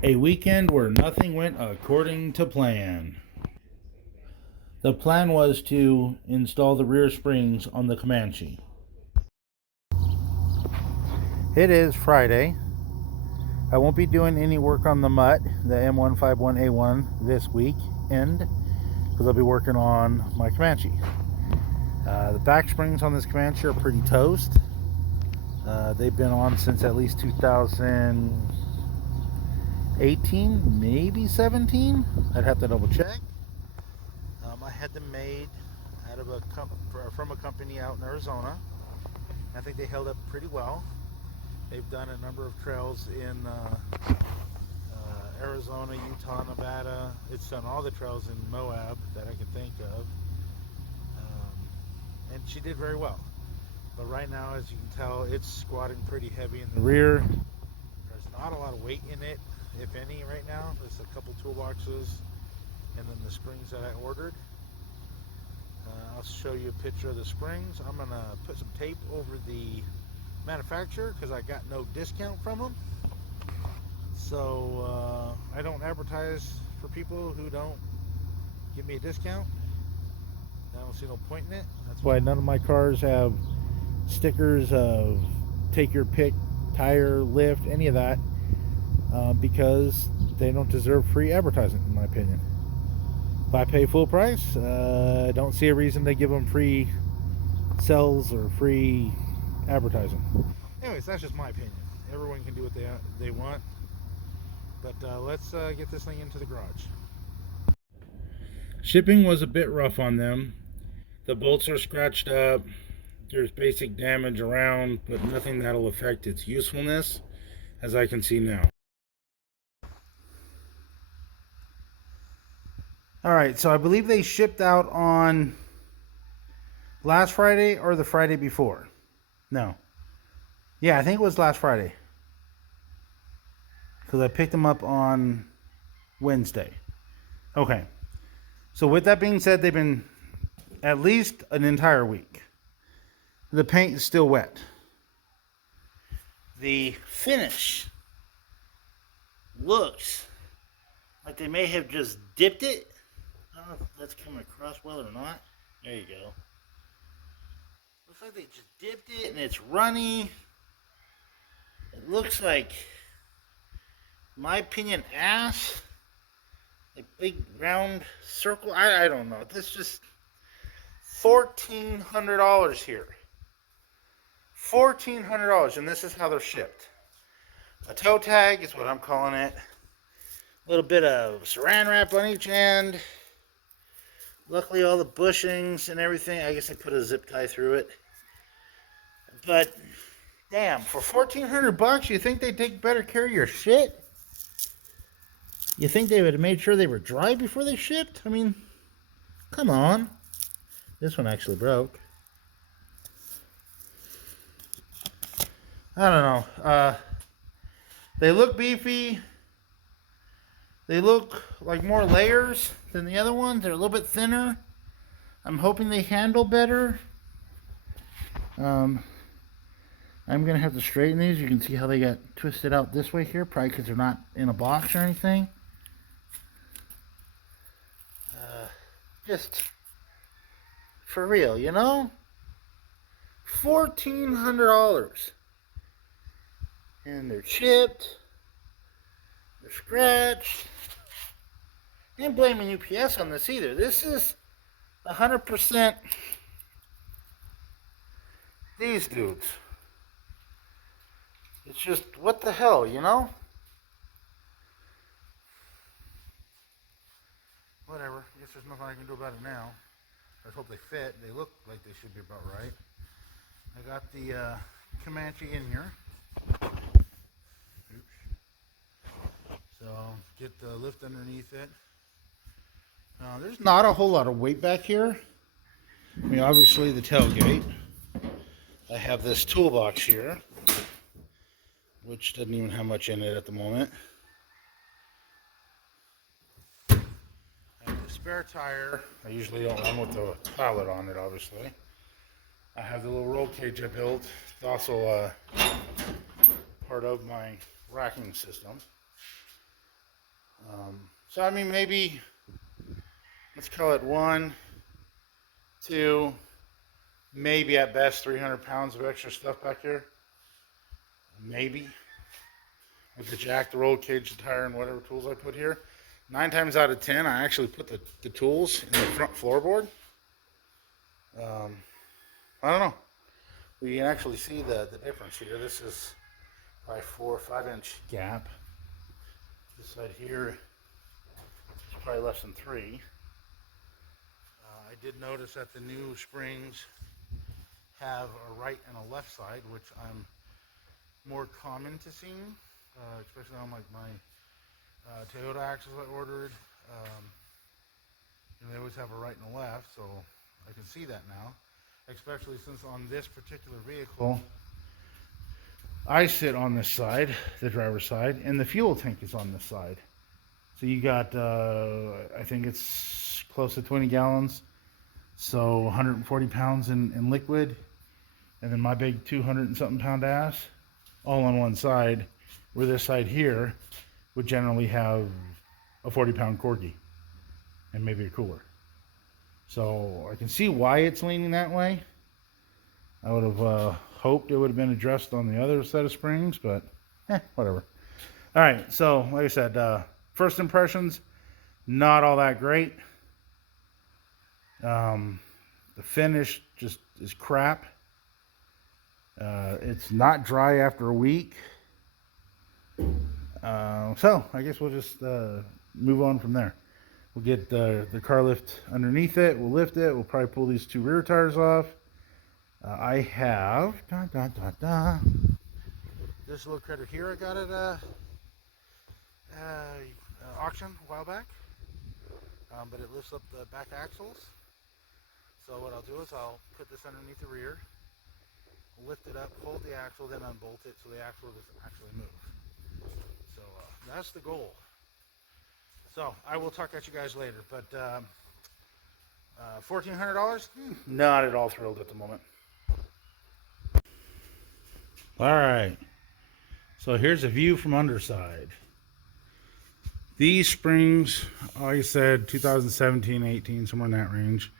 A weekend where nothing went according to plan. The plan was to install the rear springs on the Comanche. It is Friday. I won't be doing any work on the Mutt, the M151A1 this weekend, because I'll be working on my Comanche. The back springs on this Comanche are pretty toast. They've been on since at least 2018, maybe 17. I'd have to double check. I had them made out of from a company out in Arizona. I think they held up pretty well. They've done a number of trails in Arizona, Utah, Nevada. It's done all the trails in Moab that I can think of. And she did very well. But right now, as you can tell, it's squatting pretty heavy in the rear. There's not a lot of weight in it, if any, right now. There's a couple toolboxes and then the springs that I ordered. I'll show you a picture of the springs. I'm going to put some tape over the manufacturer because I got no discount from them. So I don't advertise for people who don't give me a discount. I don't see no point in it. That's why none of my cars have stickers of take your pick, tire, lift, any of that, because they don't deserve free advertising, in my opinion. If I pay full price, I don't see a reason to give them free sales or free advertising. Anyways, that's just my opinion. Everyone can do what they want. But let's get this thing into the garage. Shipping was a bit rough on them. The bolts are scratched up. There's basic damage around, but nothing that'll affect its usefulness, as I can see now. Alright, so I believe they shipped out on last Friday or the Friday before. No. Yeah, I think it was last Friday. Because I picked them up on Wednesday. Okay. So with that being said, they've been at least an entire week. The paint is still wet. The finish looks like they may have just dipped it. I don't know if that's coming across well or not. There you go. Looks like they just dipped it and it's runny. It looks like, in my opinion, ass. A big round circle. I don't know. This just $1,400 here. $1,400, and this is how they're shipped. A toe tag is what I'm calling it. A little bit of saran wrap on each end. Luckily, all the bushings and everything. I guess I put a zip tie through it. But damn, for $1,400, you think they'd take better care of your shit? You think they would have made sure they were dry before they shipped? I mean, come on. This one actually broke. I don't know. They look beefy. They look like more layers than the other ones. They're a little bit thinner. I'm hoping they handle better. I'm going to have to straighten these. You can see how they got twisted out this way here. Probably because they're not in a box or anything. Just for real, you know? $1,400. And they're chipped. They're scratched. I ain't blaming UPS on this either. This is 100% these dudes. It's just, what the hell, you know? Whatever. I guess there's nothing I can do about it now. I hope they fit. They look like they should be about right. I got the Comanche in here. Oops. So, get the lift underneath it. There's not a whole lot of weight back here. I mean, obviously the tailgate. I have this toolbox here, which doesn't even have much in it at the moment. I have the spare tire. I usually don't run with the pilot on it, obviously. I have the little roll cage I built. It's also part of my racking system. So I mean, maybe let's call it 1, 2, maybe at best 300 pounds of extra stuff back here. Maybe with the jack, the roll cage, the tire, and whatever tools I put here. 9 times out of 10, I actually put the tools in the front floorboard. I don't know. We can actually see the difference here. This is probably 4 or 5 inch gap. This side here is probably less than 3. I did notice that the new springs have a right and a left side, which I'm more common to seeing, especially on like my Toyota axles I ordered. And they always have a right and a left, so I can see that now. Especially since on this particular vehicle, I sit on this side, the driver's side, and the fuel tank is on this side. So you got, I think it's close to 20 gallons, so 140 pounds in liquid, and then my big 200 and something pound ass, all on one side, where this side here would generally have a 40-pound corgi, and maybe a cooler. So I can see why it's leaning that way. I would have hoped it would have been addressed on the other set of springs, but whatever. All right, so like I said, first impressions, not all that great. The finish just is crap. It's not dry after a week. So I guess we'll just move on from there. We'll get the car lift underneath it. We'll lift it. We'll probably pull these 2 rear tires off. I have this little critter here. I got at auction a while back, but it lifts up the back axles. So what I'll do is I'll put this underneath the rear, lift it up, hold the axle, then unbolt it so the axle doesn't actually move. So that's the goal. So I will talk at you guys later, but $1,400? Not at all thrilled at the moment. All right, so here's a view from underside. These springs, like I said, 2017, 18, somewhere in that range.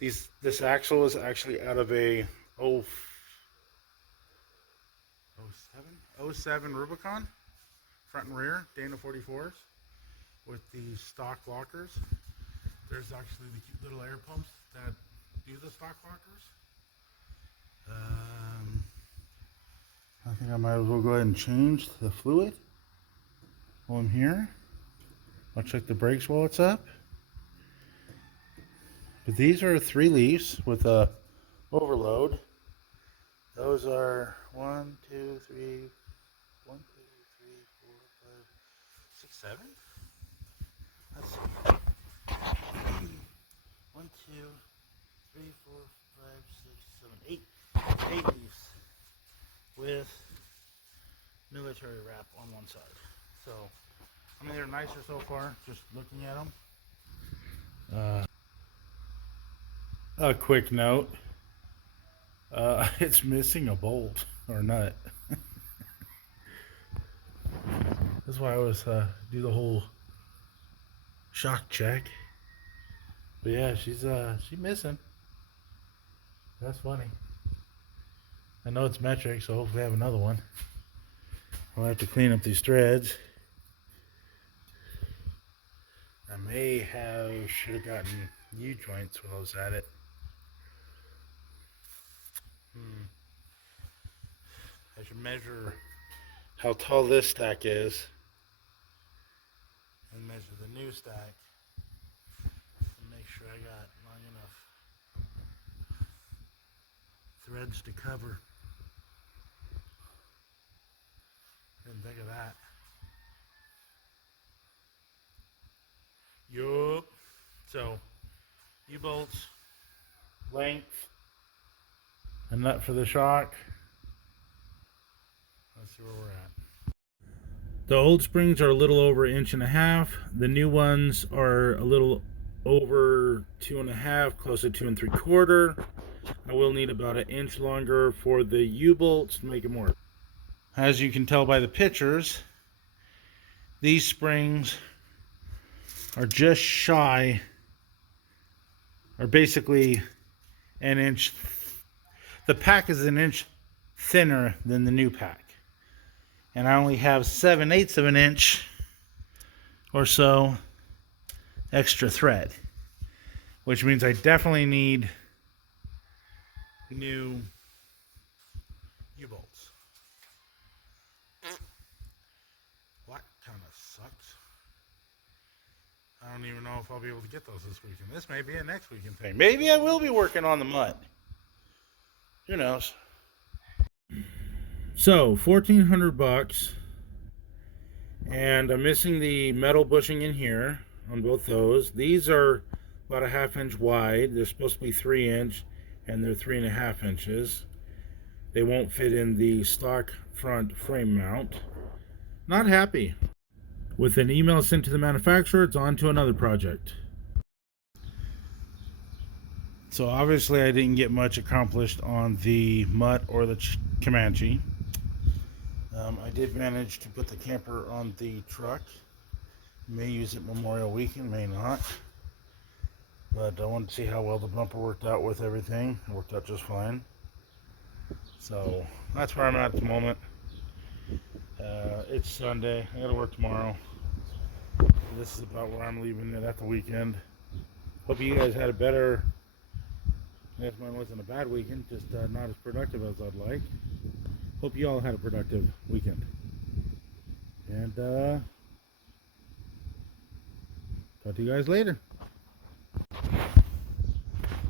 This axle is actually out of a 07 Rubicon. Front and rear, Dana 44s with the stock lockers. There's actually the cute little air pumps that do the stock lockers. I think I might as well go ahead and change the fluid while I'm here. I'll check the brakes while it's up. But these are 3 leaves with a overload. Those are 1, 2, 3, 1, 2, 3, 4, 5, 6, 7. Let's see. 1, 2, 3, 4, 5, 6, 7, 8. 8 leaves with military wrap on one side. So, I mean, they're nicer so far, just looking at them. A quick note. It's missing a bolt or nut. That's why I always do the whole shock check. But yeah, she's missing. That's funny. I know it's metric, so hopefully I have another one. I'll have to clean up these threads. I should have gotten U-joints when I was at it. I should measure how tall this stack is and measure the new stack and make sure I got long enough threads to cover. Didn't think of that. Yup. So, U-bolts, length, a nut for the shock. Let's see where we're at. The old springs are a little over 1.5 inches. The new ones are a little over 2.5, close to 2 3/4. I will need about 1 inch longer for the U-bolts to make them work. As you can tell by the pictures, these springs are just shy, are basically an inch. The pack is an inch thinner than the new pack. And I only have 7/8 of an inch or so extra thread, which means I definitely need new U-bolts. That kind of sucks. I don't even know if I'll be able to get those this weekend. This may be a next weekend thing. Maybe I will be working on the mud. Who knows? So, $1,400, and I'm missing the metal bushing in here on both those. These are about a 1/2 inch wide. They're supposed to be 3 inch, and they're 3.5 inches. They won't fit in the stock front frame mount. Not happy. With an email sent to the manufacturer, it's on to another project. So obviously I didn't get much accomplished on the Mutt or the Comanche. I did manage to put the camper on the truck. May use it Memorial Weekend, may not. But I wanted to see how well the bumper worked out with everything. It worked out just fine. So that's where I'm at the moment. It's Sunday. I gotta work tomorrow. This is about where I'm leaving it at the weekend. Hope you guys had a better... I guess mine wasn't a bad weekend, just not as productive as I'd like. Hope you all had a productive weekend. And talk to you guys later.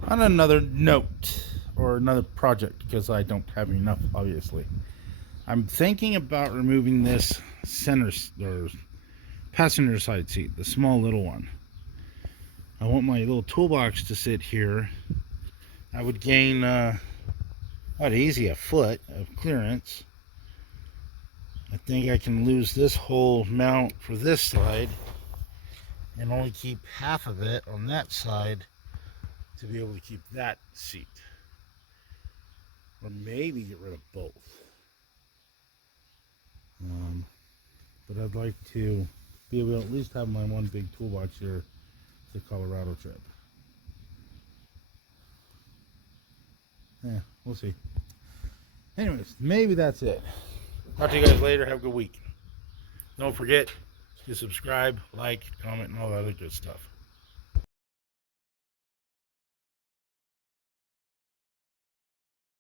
On another note, or another project, because I don't have enough, obviously. I'm thinking about removing this center or passenger side seat, the small little one. I want my little toolbox to sit here. I would gain about easy a foot of clearance. I think I can lose this whole mount for this side and only keep half of it on that side to be able to keep that seat, or maybe get rid of both. But I'd like to be able to at least have my one big toolbox here for the Colorado trip. Yeah, we'll see. Anyways, maybe that's it. Talk to you guys later. Have a good week. Don't forget to subscribe, like, comment, and all that other good stuff.